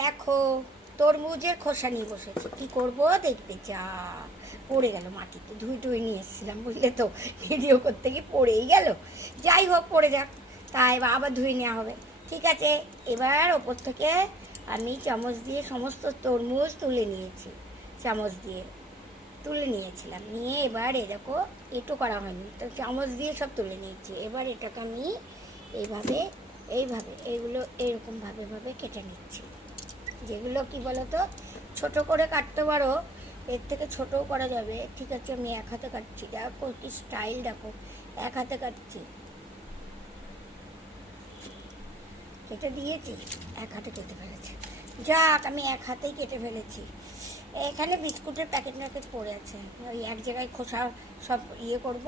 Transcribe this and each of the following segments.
দেখো, তরমুজের খোসা নিয়ে বসেছে। কি করব? দেখতে যা পড়ে গেল মাটিতে। ধুই টুই নিয়ে এসেছিলাম, বুঝলে তো? ভিডিও করতে গিয়ে পড়েই গেল। যাই হোক, পড়ে যাক। তাই আবার ধুয়ে নেওয়া হবে। ঠিক আছে? এবার ওপর থেকে আমি চামচ দিয়ে সমস্ত তরমুজ তুলে নিয়েছি। চামচ দিয়ে তুলে নিয়েছিলাম। নিয়ে এবার এ দেখো, এটো করা হয়নি। তো চামচ দিয়ে সব তুলে নিয়েছি। এবার এটাকে আমি এইভাবে এইভাবে, এইগুলো এরকমভাবে ভাবে কেটে নিচ্ছি। যেগুলো কি বলতো? ছোট করে কাটতে পারো, এর থেকে ছোটও করা যাবে। ঠিক আছে, আমি এক হাতে কাটছি। দেখো কি স্টাইল দেখো। এক হাতে কাটছি। কেটে দিয়েছি? এক হাতে কেটে ফেলেছি। যাক, আমি এক হাতেই কেটে ফেলেছি। এখানে বিস্কুটের প্যাকেট ট্যাকেট পড়ে আছে। ওই এক জায়গায় খোসা সব ইয়ে করব।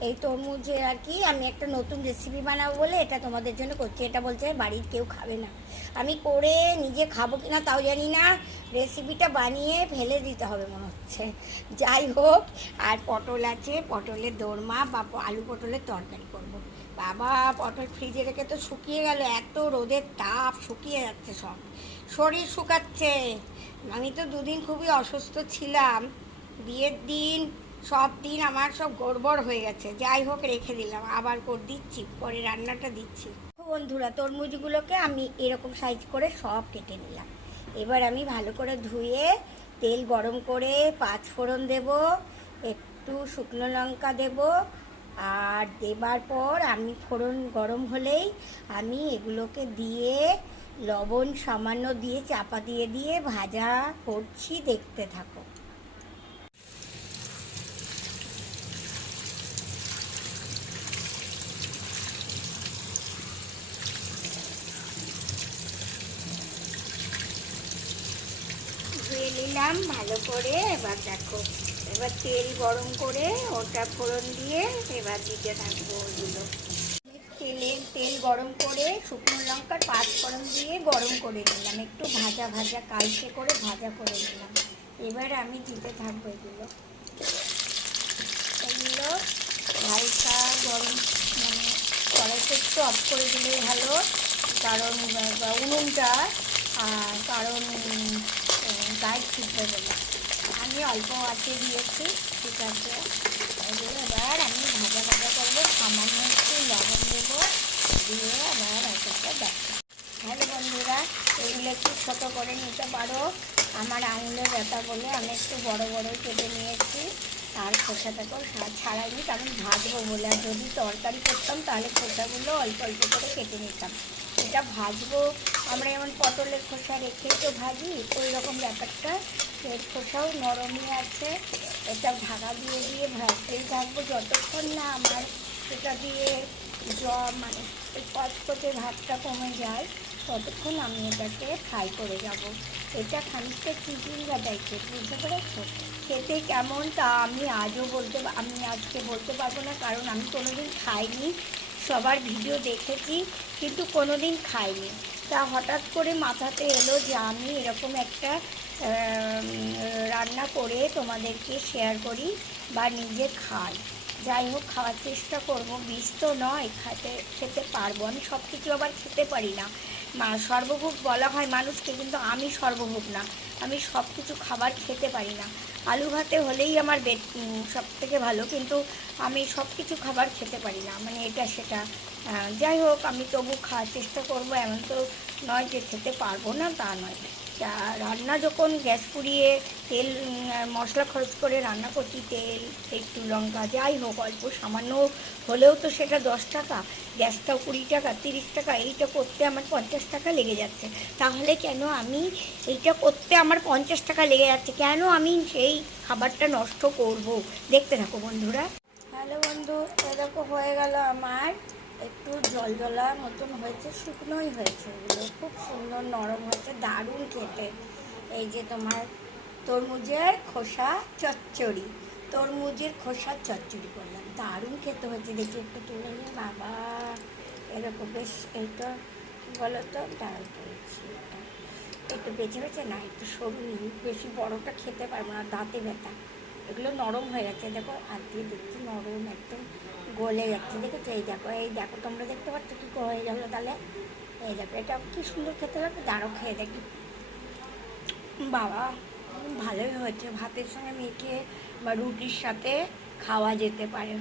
এই তরমুজে আর কি, আমি একটা নতুন রেসিপি বানাবো বলে এটা তোমাদের জন্য করছি। এটা বলছে বাড়ির কেউ খাবে না। আমি করে নিজে খাব কি না তাও জানি না। রেসিপিটা বানিয়ে ফেলে দিতে হবে মনে হচ্ছে। যাই হোক, আর পটল আছে, পটলের দোরমা বা আলু পটলের তরকারি করব। বাবা, পটল ফ্রিজে রেখে তো শুকিয়ে গেল, এত রোদের তাপ শুকিয়ে যাচ্ছে সব। শরীর শুকাচ্ছে। আমি তো দুদিন খুবই অসুস্থ ছিলাম। বিয়ের দিন, সব দিন আমার সব গড়বড় হয়ে গেছে। যাই হোক, রেখে দিলাম। আবার করে দিচ্ছি, পরে রান্নাটা দিচ্ছি। বন্ধুরা, তরমুজগুলোকে আমি এরকম সাইজ করে সব কেটে নিলাম। এবার আমি ভালো করে ধুয়ে, তেল গরম করে পাঁচ ফোড়ন দেব, একটু শুকনো লঙ্কা দেব, আর দেবার পর আমি ফোড়ন গরম হলেই আমি এগুলোকে দিয়ে লবণ সামান্য দিয়ে চাপা দিয়ে দিয়ে ভাজা করছি, দেখতে থাকো। ধুয়ে নিলাম ভালো করে, এবার দেখো, এবার তেল গরম করে ওটা ফোড়ন দিয়ে এবার দিতে থাকব তেল গরম করে শুকনো লঙ্কার পাঁচ ফোড়ন দিয়ে গরম করে নিলাম। একটু ভাজা ভাজা, কালচে করে ভাজা করে নিলাম। এবার আমি দিতে থাকব এগুলো। এগুলো হালকা গরম মানে কড়াইটা একটু অফ করে দিলেই ভালো। কারণ উনুনটা কারণ গায়ে ছিটবে বলে। আমি অল্প আঁচে দিয়েছি, ঠিক আছে। এগুলো এবার আমি ভাজা ভাজা করব। সামান্য একটু দিয়ে আবার এটাকে দেখো। হ্যালো বন্ধুরা, এগুলো একটু ছোটো করে নিতে পারো। আমার আঙুলে ব্যথা বলে আমি একটু বড় বড় কেটে নিয়েছি। আর খোসাটাকেও ছাড়াইনি কারণ ভাজবো বলে। আর যদি তরকারি করতাম, তাহলে খোসাগুলো অল্প অল্প করে কেটে নিতাম। এটা ভাজবো, আমরা যেমন পটলের খোসা রেখে তো ভাজি ওই রকম ব্যাপারটা। এর খোসাও নরমই আছে। এটা ঢাকা দিয়ে দিয়ে ভাজতেই থাকব। যতক্ষণ না আমার এটা দিয়ে জ মানে ওই ভাতটা কমে যায়, ততক্ষণ আমি এটাকে ফ্রাই করে যাব। এটা খানিকটা চিচিঙ্গা টাইপের বুঝতে পেরেছ? খেতে কেমন তা আমি আজও বলতে আমি আজকে বলতে পারব না, কারণ আমি কোনোদিন খাইনি। সবার ভিডিও দেখেছি, কিন্তু কোনোদিন খাইনি। তা হঠাৎ করে মাথাতে এলো যে আমি এরকম একটা রান্না করে তোমাদেরকে শেয়ার করি বা নিজে খাই। যাই হোক, খাওয়ার চেষ্টা করব। বিষ তো নয়, খেতে খেতে পারব। আমি সব কিছু আবার খেতে পারি না। মা, সর্বভোগ বলা হয় মানুষকে, কিন্তু আমি সর্বভোগ না। আমি সব কিছু খাবার খেতে পারি না। আলু ভাতে হলেই আমার বেড সব থেকে ভালো, কিন্তু আমি সব কিছু খাবার খেতে পারি না। মানে এটা সেটা। যাই হোক, আমি তবু খাওয়ার চেষ্টা করব। এমন তো নয় যে খেতে পারব না, তা নয়। রান্না যখন গ্যাস পুড়িয়ে তেল মশলা খরচ করে রান্না করছি, তেল, একটু লঙ্কা, যাই হোক, অল্প সামান্য হলেও তো সেটা দশ টাকা, গ্যাসটাও কুড়ি টাকা, তিরিশ টাকা, এইটা করতে আমার পঞ্চাশ টাকা লেগে যাচ্ছে। তাহলে কেন আমি এইটা করতে আমার পঞ্চাশ টাকা লেগে যাচ্ছে? কেন আমি সেই খাবারটা নষ্ট করব? দেখতে থাকো বন্ধুরা। হ্যালো বন্ধু এরকম হয়ে গেল আমার একটু জল জলা মতন হয়েছে, শুকনোই হয়েছে এগুলো। খুব সুন্দর নরম হয়েছে, দারুণ খেতে। এই যে তোমার তরমুজের খোসা চচ্চড়ি, তরমুজের খোসা চচ্চড়ি করলাম। দারুণ খেতে হয়েছে, দেখি একটু তুলে নিয়ে। বাবা, এরকম বেশ এইটা বলো তো দাঁড়াই করেছি একটু বেছে বেছে না? একটু সরু বেশি বড়টা খেতে পারব না, দাঁতে ব্যথা। এগুলো নরম হয়ে যাচ্ছে। দেখো, আর দিয়ে দেখছি নরম একদম গলে যাচ্ছে। দেখেছ? এই দেখো এই দেখো, তোমরা দেখতে পাচ্ছ কী হয়ে গেলো তাহলে? এই দেখো, এটা কী সুন্দর খেতে লাগবে দাঁড়ো খেয়ে দেখি। বাবা, ভালোই হয়েছে। ভাতের সঙ্গে মেখে বা রুটির সাথে খাওয়া যেতে পারে।